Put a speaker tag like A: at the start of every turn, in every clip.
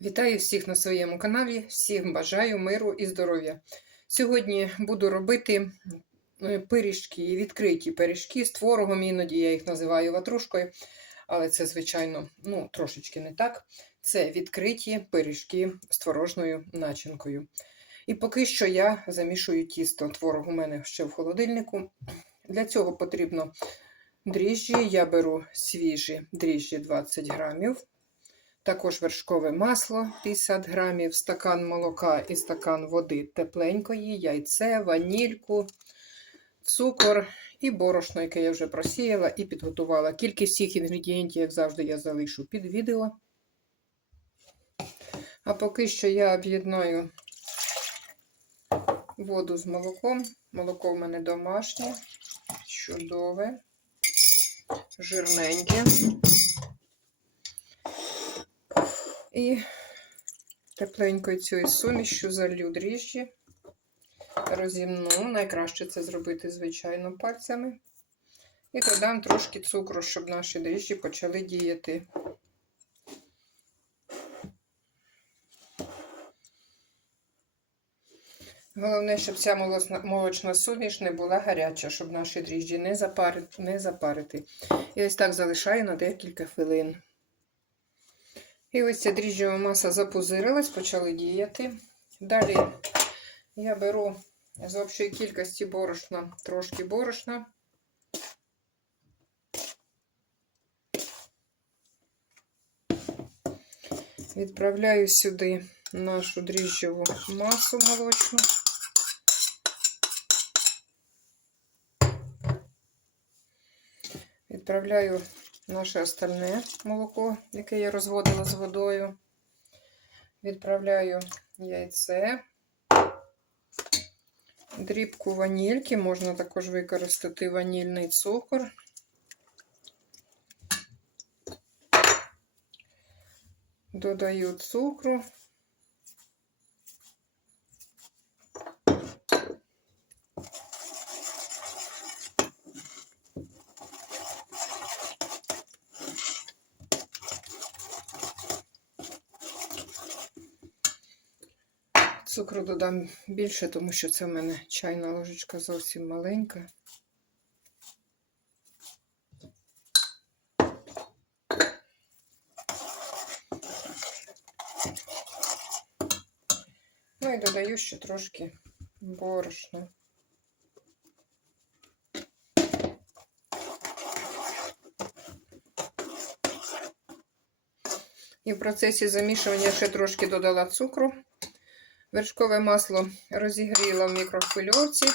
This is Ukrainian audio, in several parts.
A: Вітаю всіх на своєму каналі, всім бажаю миру і здоров'я. Сьогодні буду робити е, пиріжки, відкриті пиріжки з творогом, іноді я їх називаю ватрушкою, але це, звичайно, ну, трошечки не так. Це відкриті пиріжки з творожною начинкою. І поки що я замішую тісто. Творог у мене ще в холодильнику. Для цього потрібно дріжджі. Я беру свіжі дріжджі 20 грамів. Також вершкове масло 50 грамів, стакан молока і стакан води тепленької, яйце, ванільку, цукор і борошно, яке я вже просіяла і підготувала. Кількість всіх інгредієнтів, як завжди, я залишу під відео. А поки що я об'єднаю воду з молоком. Молоко в мене домашнє, чудове, жирненьке. І тепленькою цією сумішю залью дріжджі, розімну. Найкраще це зробити, звичайно, пальцями. І додам трошки цукру, щоб наші дріжджі почали діяти. Головне, щоб ця молочна, суміш не була гаряча, щоб наші дріжджі не запарити. І ось так залишаю на декілька хвилин. І ось ця дріжджова маса запузирилась, почали діяти. Далі я беру з общої кількості борошна трошки борошна. Відправляю сюди нашу дріжджову масу молочну. Відправляю наше остальне молоко, яке я розводила з водою. Відправляю яйце, дрібку ванільки, можна також використати ванільний цукор. Додаю цукру. Цукру додам більше, тому що це в мене чайна ложечка зовсім маленька. Ну і додаю ще трошки борошна. І в процесі замішування ще трошки додала цукру. Вершкове масло розігріла в мікрохвильовці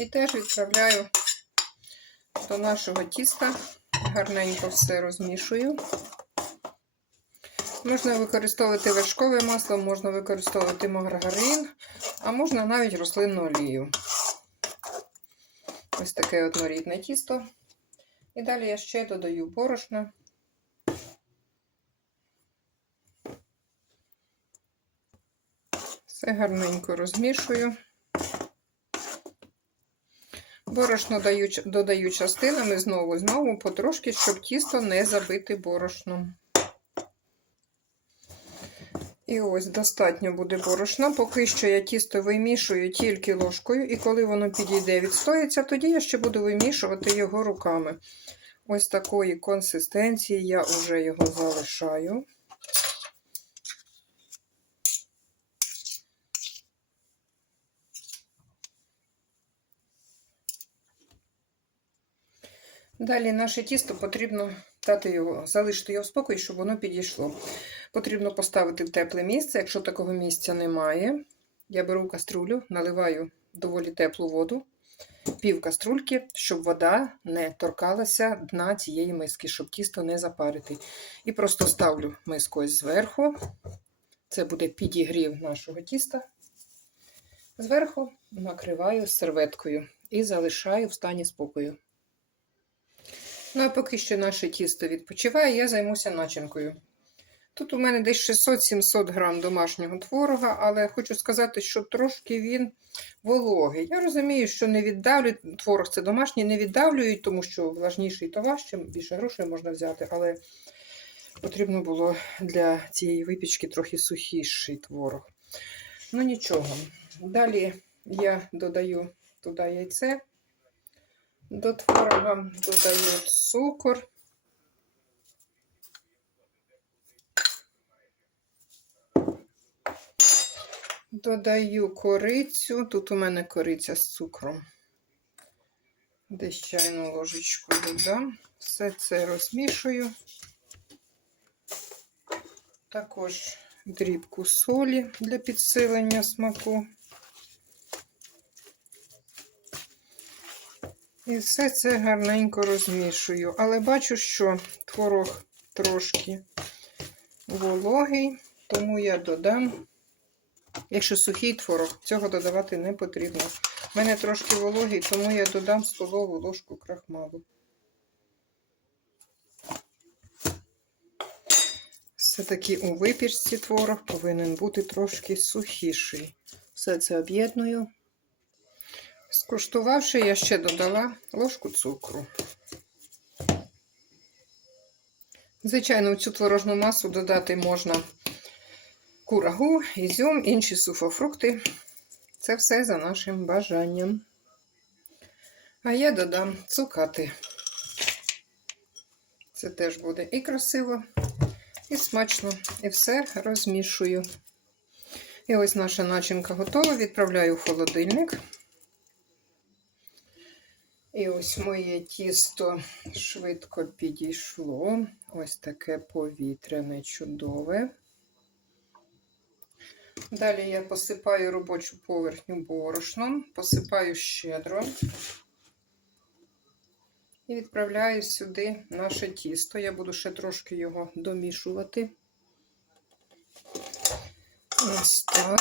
A: і теж відправляю до нашого тіста. Гарненько все розмішую. Можна використовувати вершкове масло, можна використовувати маргарин, а можна навіть рослинну олію. Ось таке однорідне тісто. І далі я ще додаю борошна. Все гарненько розмішую. Борошно даю, додаю частинами знову знову потрошки, щоб тісто не забити борошном. І ось достатньо буде борошна. Поки що я тісто вимішую тільки ложкою, і коли воно підійде, відстоїться, тоді я ще буду вимішувати його руками. Ось такої консистенції я вже його залишаю. Далі наше тісто потрібно дати його, залишити його в спокій, щоб воно підійшло. Потрібно поставити в тепле місце, якщо такого місця немає. Я беру каструлю, наливаю доволі теплу воду, пів каструльки, щоб вода не торкалася дна цієї миски, щоб тісто не запарити. І просто ставлю миску ось зверху. Це буде підігрів нашого тіста. Зверху накриваю серветкою і залишаю в стані спокою. Ну, а поки що наше тісто відпочиває, я займуся начинкою. Тут у мене десь 600-700 грам домашнього творога, але хочу сказати, що трошки він вологий. Я розумію, що не віддавлюють, творог це домашній, не віддавлюють, тому що влажніший то важче, більше грошей можна взяти. Але Потрібно було для цієї випічки трохи сухіший творог. Ну нічого. Далі я додаю туди яйце, до творога додаю цукор. Додаю корицю. Тут у мене кориця з цукром. Десь чайну ложечку додам. Все це розмішую. Також дрібку солі для підсилення смаку. І все це гарненько розмішую. Але бачу, що творог трошки вологий, тому я додам, якщо сухий творог, цього додавати не потрібно. У мене трошки вологий, тому я додам столову ложку крахмалу. Все-таки у випічці творог повинен бути трошки сухіший. Все це об'єдную. Скуштувавши, я ще додала ложку цукру. Звичайно, в цю творожну масу додати можна курагу, ізюм, інші суфофрукти. Це все за нашим бажанням. А я додам цукати. Це теж буде і красиво, і смачно, і все розмішую. І ось наша начинка готова. Відправляю в холодильник. І ось моє тісто швидко підійшло. Ось таке повітряне, чудове. Далі я посипаю робочу поверхню борошном, посипаю щедро і відправляю сюди наше тісто. Я буду ще трошки його домішувати. Ось так.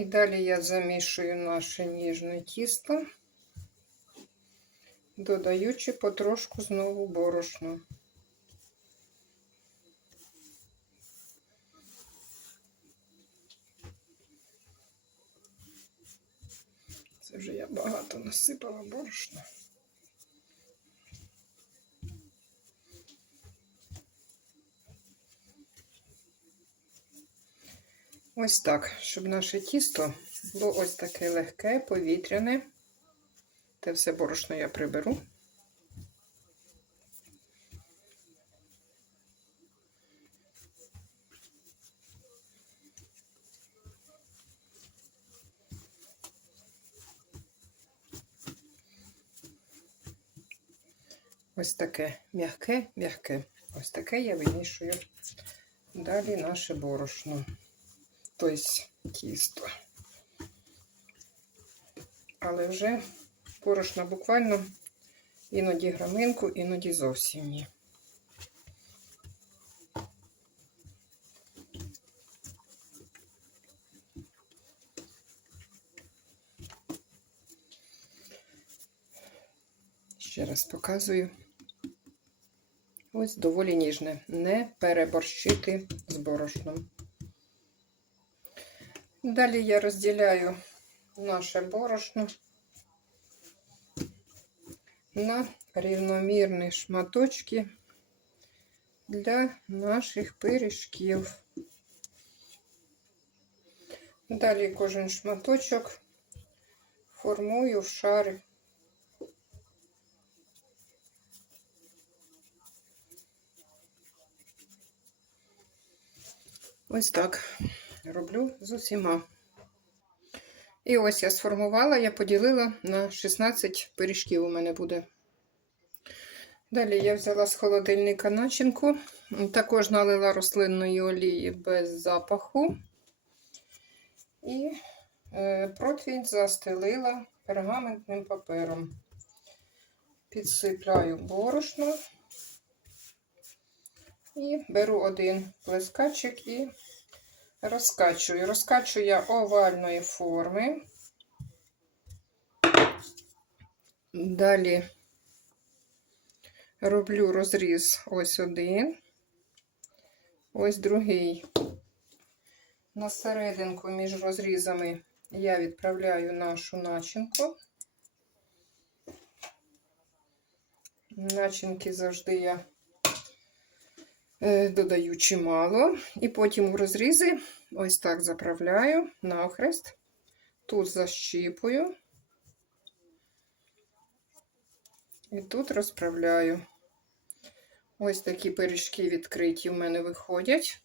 A: І далі я замішую наше ніжне тісто, додаючи потрошку знову борошно. Це вже я багато насипала борошна. Ось так, щоб наше тісто було ось таке легке, повітряне. Те все борошно я приберу. Ось таке м'яке, м'яке. Ось таке я вимішую. Далі наше борошно тобто тісто. Але вже порошна буквально іноді граминку, іноді зовсім ні. Ще раз показую. Ось доволі ніжне. Не переборщити з борошном. Далі я розділяю наше борошно на рівномірні шматочки для наших пиріжків. Далі кожен шматочок формую в шари. Ось так Роблю з усіма. І ось я сформувала, я поділила на 16 пиріжків у мене буде. Далі я взяла з холодильника начинку, також налила рослинної олії без запаху. І е, противень застелила пергаментним папером. Підсипляю борошно і беру один плескачик і розкачую. Розкачую я овальної форми. Далі роблю розріз ось один, ось другий. На серединку між розрізами я відправляю нашу начинку. Начинки завжди я додаю чимало. І потім у розрізи ось так заправляю навхрест. Тут защіпую. І тут розправляю. Ось такі пиріжки відкриті в мене виходять.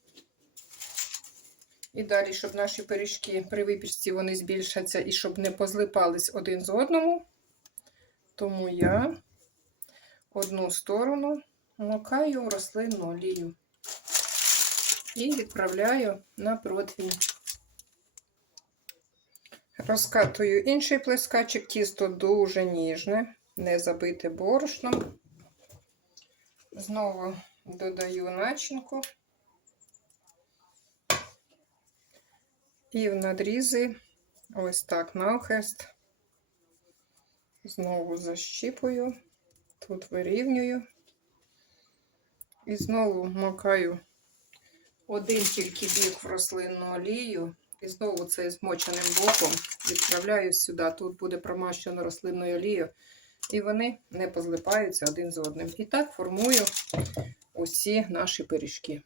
A: І далі, щоб наші пиріжки при випічці вони збільшаться і щоб не позлипались один з одному, тому я одну сторону макаю рослинну олію і відправляю на противень. Розкатую інший плескачик, тісто дуже ніжне, не забите борошном. Знову додаю начинку. І в надрізи ось так навхрест. Знову защіпую, тут вирівнюю. І знову макаю один тільки бік в рослинну олію. І знову цей змоченим боком відправляю сюди. Тут буде промащено рослинною олією. І вони не позлипаються один з одним. І так формую усі наші пиріжки.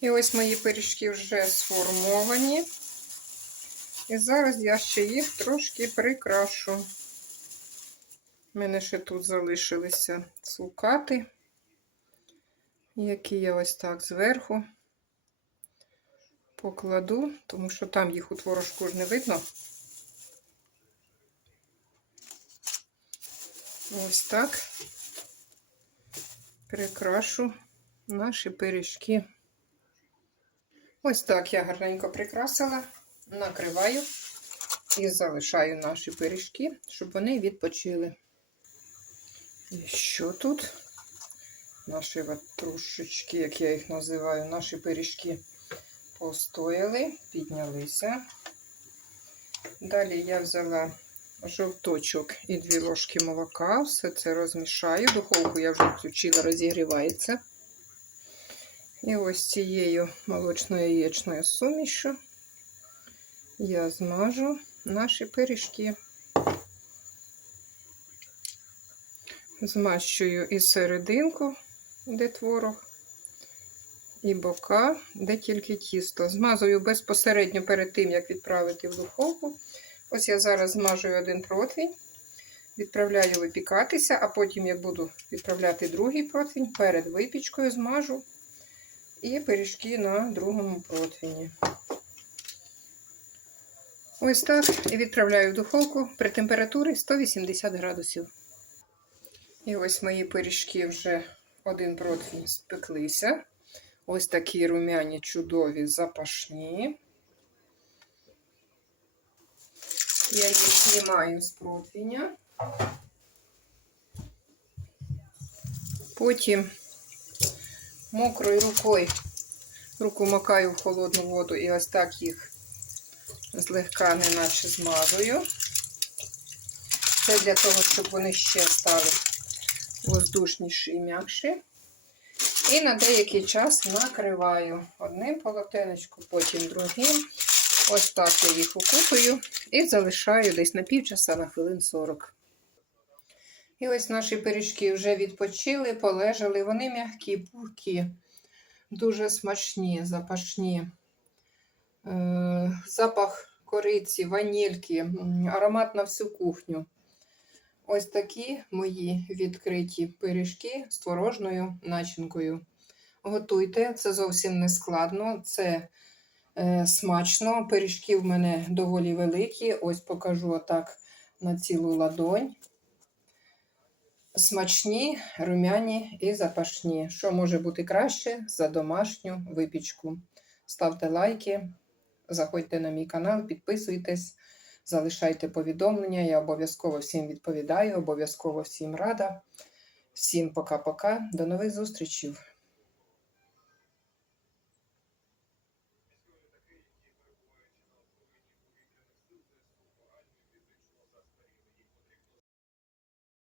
A: І ось мої пиріжки вже сформовані. І зараз я ще їх трошки прикрашу. У мене ще тут залишилися цукати, які я ось так зверху покладу, тому що там їх у творожку ж не видно. Ось так прикрашу наші пиріжки. Ось так я гарненько прикрасила, накриваю і залишаю наші пиріжки, щоб вони відпочили. І тут? Наші ватрушечки, як я їх називаю, наші пиріжки постояли, піднялися. Далі я взяла жовточок і дві ложки молока, все це розмішаю. Духовку я вже включила, розігрівається. І ось цією молочною яєчною сумішю я змажу наші пиріжки. Змащую і серединку, де творог, і бока, де тільки тісто. Змазую безпосередньо перед тим, як відправити в духовку. Ось я зараз змажую один противень, відправляю випікатися, а потім, як буду відправляти другий противень, перед випічкою змажу і пиріжки на другому противні. Ось так і відправляю в духовку при температурі 180 градусів. І ось мої пиріжки вже один противень спеклися. Ось такі румяні, чудові, запашні. Я їх знімаю з противня. Потім мокрою рукою руку макаю в холодну воду і ось так їх злегка неначе змазую. Це для того, щоб вони ще стали воздушніші і м'якші. І на деякий час накриваю одним полотенечком, потім другим. Ось так я їх укутую і залишаю десь на півчаса на хвилин 40. І ось наші пиріжки вже відпочили, полежали. Вони м'які, пухкі, дуже смачні, запашні. Е, запах кориці, ванільки, аромат на всю кухню. Ось такі мої відкриті пиріжки з творожною начинкою. Готуйте, це зовсім не складно, це е, смачно. Пиріжки в мене доволі великі. Ось покажу отак на цілу ладонь. Смачні, румяні і запашні. Що може бути краще за домашню випічку? Ставте лайки, заходьте на мій канал, підписуйтесь. Залишайте повідомлення, я обов'язково всім відповідаю, обов'язково всім рада. Всім пока-пока. До нових зустрічей!